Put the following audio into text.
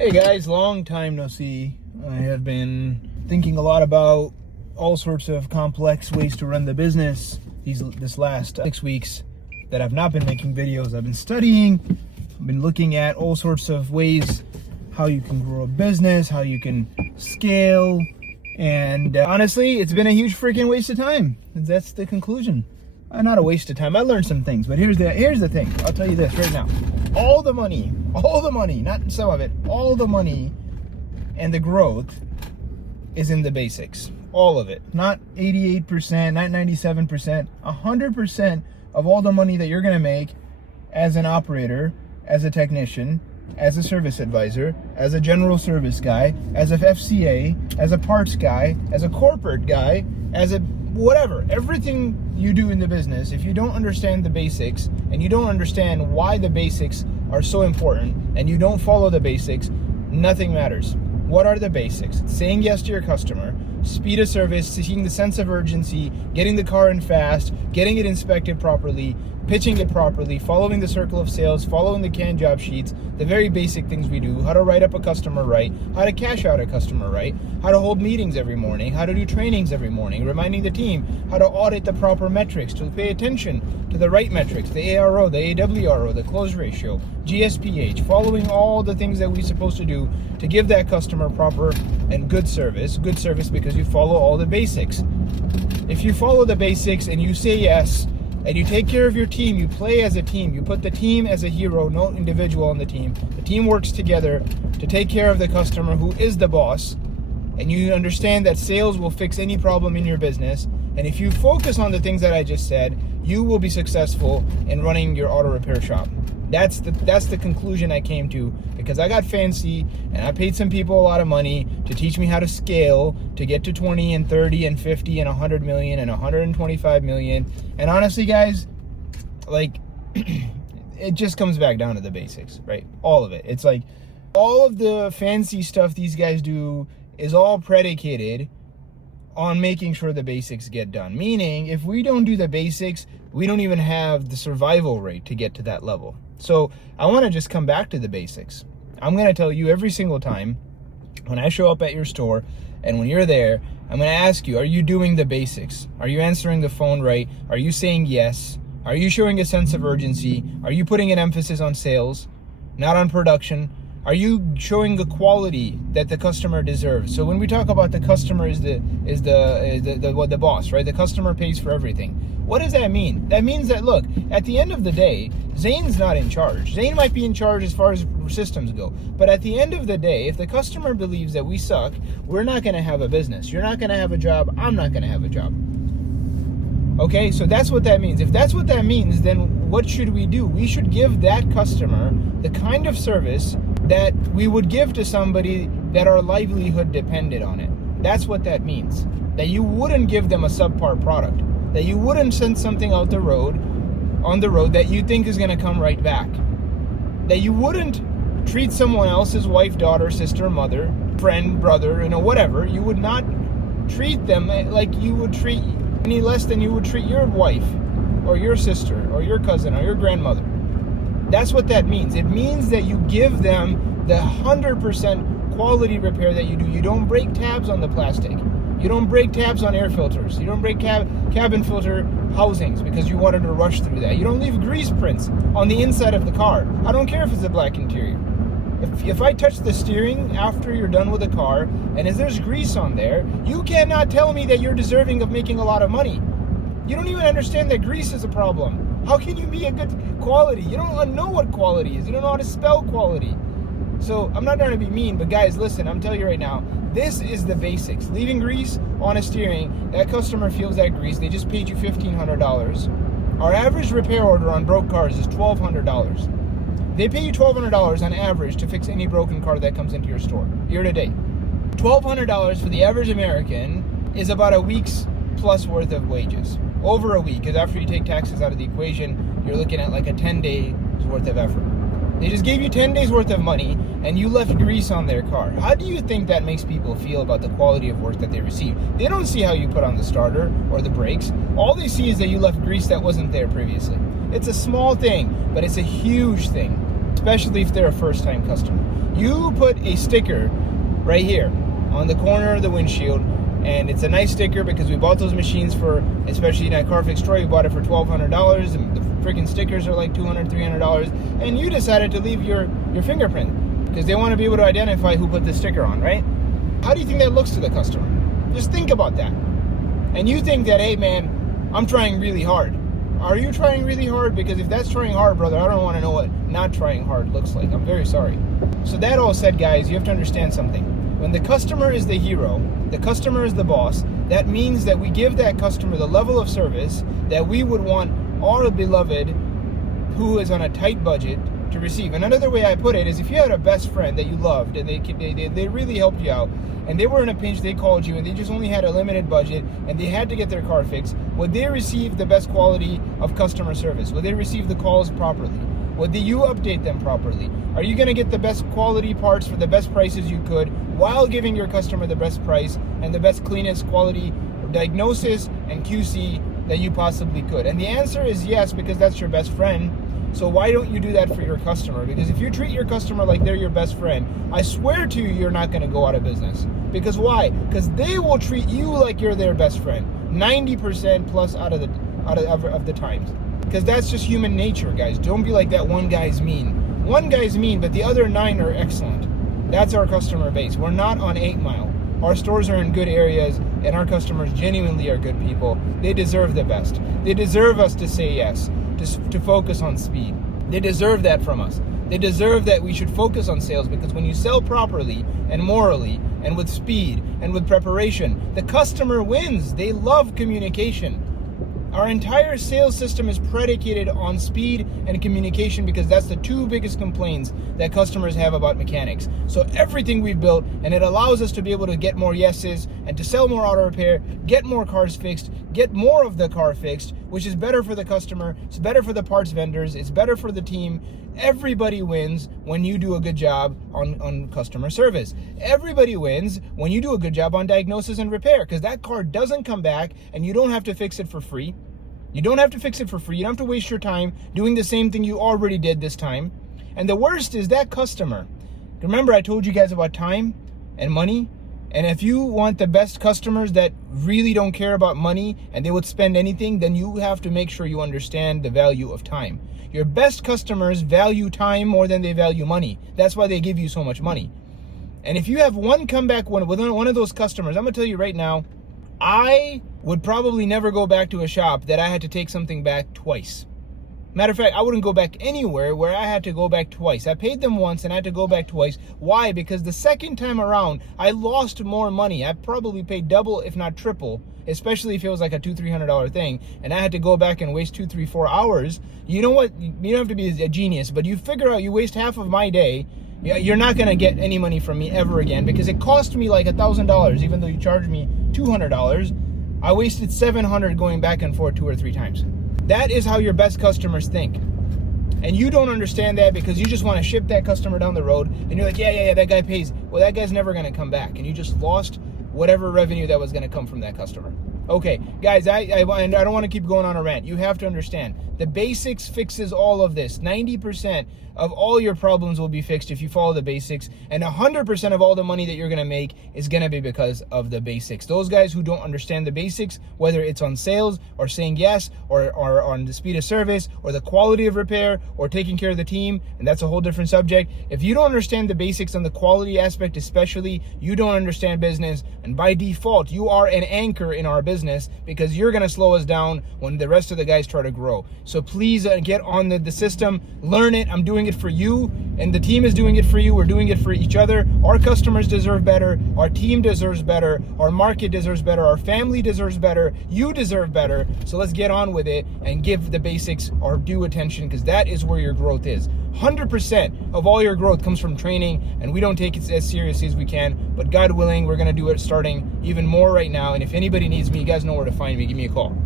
Hey guys, long time no see. I have been thinking a lot about all sorts of complex ways to run the business this last 6 weeks that I've not been making videos. I've been studying, I've been looking at all sorts of ways how you can grow a business, how you can scale, and honestly, it's been a huge freaking waste of time. That's the conclusion. Not a waste of time. I learned some things, but here's the thing. I'll tell you this right now. All the money, not some of it, all the money and the growth is in the basics. All of it. Not 88%, not 97%, 100% of all the money that you're going to make as an operator, as a technician, as a service advisor, as a general service guy, as a FCA, as a parts guy, as a corporate guy, as a whatever, everything you do in the business, if you don't understand the basics and you don't understand why the basics are so important and you don't follow the basics, nothing matters. What are the basics? Saying yes to your customer, speed of service, seeking the sense of urgency, getting the car in fast, getting it inspected properly, pitching it properly, following the circle of sales, following the canned job sheets, the very basic things we do, how to write up a customer right, how to cash out a customer right, how to hold meetings every morning, how to do trainings every morning, reminding the team how to audit the proper metrics, to pay attention to the right metrics, the ARO, the AWRO, the close ratio, GSPH, following all the things that we're supposed to do to give that customer proper and good service because you follow all the basics. If you follow the basics and you say yes, and you take care of your team, you play as a team, you put the team as a hero, no individual on the team. The team works together to take care of the customer who is the boss, and you understand that sales will fix any problem in your business. And if you focus on the things that I just said, you will be successful in running your auto repair shop. That's the conclusion I came to, because I got fancy and I paid some people a lot of money to teach me how to scale to get to 20 and 30 and 50 and 100 million and 125 million. And honestly, guys, like it just comes back down to the basics, right? All of it. It's like all of the fancy stuff these guys do is all predicated on making sure the basics get done. Meaning, if we don't do the basics, we don't even have the survival rate to get to that level. So I want to just come back to the basics. I'm going to tell you every single time when I show up at your store and when you're there, I'm going to ask you, are you doing the basics? Are you answering the phone right? Are you saying yes? Are you showing a sense of urgency? Are you putting an emphasis on sales, not on production? Are you showing the quality that the customer deserves? So when we talk about the customer is the boss, right? The customer pays for everything. What does that mean? That means that, look, at the end of the day, Zane's not in charge. Zane might be in charge as far as systems go. But at the end of the day, if the customer believes that we suck, we're not going to have a business. You're not going to have a job. I'm not going to have a job. Okay, so that's what that means. If that's what that means, then what should we do? We should give that customer the kind of service that we would give to somebody that our livelihood depended on it. That's what that means. That you wouldn't give them a subpar product. That you wouldn't send something on the road that you think is going to come right back. That you wouldn't treat someone else's wife, daughter, sister, mother, friend, brother, whatever. You would not treat them like you would treat any less than you would treat your wife or your sister or your cousin or your grandmother. That's what that means. It means that you give them the 100% quality repair that you do. You don't break tabs on the plastic. You don't break tabs on air filters. You don't break cabin filter housings because you wanted to rush through that. You don't leave grease prints on the inside of the car. I don't care if it's a black interior. If I touch the steering after you're done with the car and if there's grease on there, you cannot tell me that you're deserving of making a lot of money. You don't even understand that grease is a problem. How can you be a good quality? You don't know what quality is. You don't know how to spell quality. So I'm not trying to be mean, but guys, listen, I'm telling you right now, this is the basics. Leaving grease on a steering, that customer feels that grease. They just paid you $1,500. Our average repair order on broke cars is $1,200. They pay you $1,200 on average to fix any broken car that comes into your store, year to date. $1,200 for the average American is about a week's plus worth of wages. Over a week, because after you take taxes out of the equation, you're looking at like a 10 days worth of effort. They just gave you 10 days worth of money and you left grease on their car. How do you think that makes people feel about the quality of work that they receive? They don't see how you put on the starter or the brakes. All they see is that you left grease that wasn't there previously. It's a small thing, but it's a huge thing. especially if they're a first-time customer. You put a sticker right here on the corner of the windshield, and it's a nice sticker because we bought those machines for, especially at Carfax Troy, we bought it for $1,200, and the freaking stickers are like $200, $300, and you decided to leave your fingerprint because they want to be able to identify who put the sticker on, right? How do you think that looks to the customer? Just think about that. And you think that, hey man, I'm trying really hard. Are you trying really hard? Because if that's trying hard, brother, I don't want to know what not trying hard looks like. I'm very sorry. So that all said, guys, you have to understand something. When the customer is the hero, the customer is the boss, that means that we give that customer the level of service that we would want our beloved who is on a tight budget to receive. And another way I put it is if you had a best friend that you loved and they really helped you out, and they were in a pinch, they called you, and they just only had a limited budget, and they had to get their car fixed, would they receive the best quality of customer service? Would they receive the calls properly? Would you update them properly? Are you gonna get the best quality parts for the best prices you could while giving your customer the best price and the best cleanest quality diagnosis and QC that you possibly could? And the answer is yes, because that's your best friend. So why don't you do that for your customer? Because if you treat your customer like they're your best friend, I swear to you, you're not going to go out of business. Because why? Because they will treat you like you're their best friend 90% plus out of the times. Because that's just human nature, guys. Don't be like that one guy's mean. One guy's mean, but the other 9 are excellent. That's our customer base. We're not on 8 Mile. Our stores are in good areas, and our customers genuinely are good people. They deserve the best. They deserve us to say yes. To focus on speed. They deserve that from us. They deserve that we should focus on sales, because when you sell properly and morally and with speed and with preparation, the customer wins. They love communication. Our entire sales system is predicated on speed and communication, because that's the 2 biggest complaints that customers have about mechanics. So everything we've built, and it allows us to be able to get more yeses and to sell more auto repair, get more cars fixed, get more of the car fixed, which is better for the customer, it's better for the parts vendors, it's better for the team. Everybody wins when you do a good job on customer service. Everybody wins when you do a good job on diagnosis and repair, because that car doesn't come back and you don't have to fix it for free. You don't have to fix it for free. You don't have to waste your time doing the same thing you already did this time. And the worst is that customer. Remember, I told you guys about time and money. And if you want the best customers that really don't care about money and they would spend anything, then you have to make sure you understand the value of time. Your best customers value time more than they value money. That's why they give you so much money. And if you have one comeback with one of those customers, I'm gonna tell you right now, I would probably never go back to a shop that I had to take something back twice. Matter of fact, I wouldn't go back anywhere where I had to go back twice. I paid them once and I had to go back twice. Why? Because the second time around, I lost more money. I probably paid double, if not triple, especially if it was like a $200-300 thing, and I had to go back and waste 2, 3, 4 hours. You know what? You don't have to be a genius, but you figure out you waste half of my day. You're not gonna get any money from me ever again, because it cost me like $1,000, even though you charged me $200. I wasted $700 going back and forth 2 or 3 times. That is how your best customers think. And you don't understand that because you just want to ship that customer down the road, and you're like, yeah, that guy pays. Well, that guy's never going to come back, and you just lost whatever revenue that was going to come from that customer. Okay, guys, I don't want to keep going on a rant. You have to understand, the basics fixes all of this. 90% of all your problems will be fixed if you follow the basics, and 100% of all the money that you're going to make is going to be because of the basics. Those guys who don't understand the basics, whether it's on sales or saying yes, or on the speed of service or the quality of repair or taking care of the team, and that's a whole different subject. If you don't understand the basics on the quality aspect especially, you don't understand business, and by default, you are an anchor in our business, because you're going to slow us down when the rest of the guys try to grow. So please get on the system, learn it. I'm doing it for you, and the team is doing it for you. We're doing it for each other. Our customers deserve better. Our team deserves better. Our market deserves better. Our family deserves better. You deserve better. So let's get on with it and give the basics our due attention, because that is where your growth is. 100% of all your growth comes from training, and we don't take it as seriously as we can, but God willing, we're going to do it starting even more right now. And if anybody needs me, you guys know where to find me. Give me a call.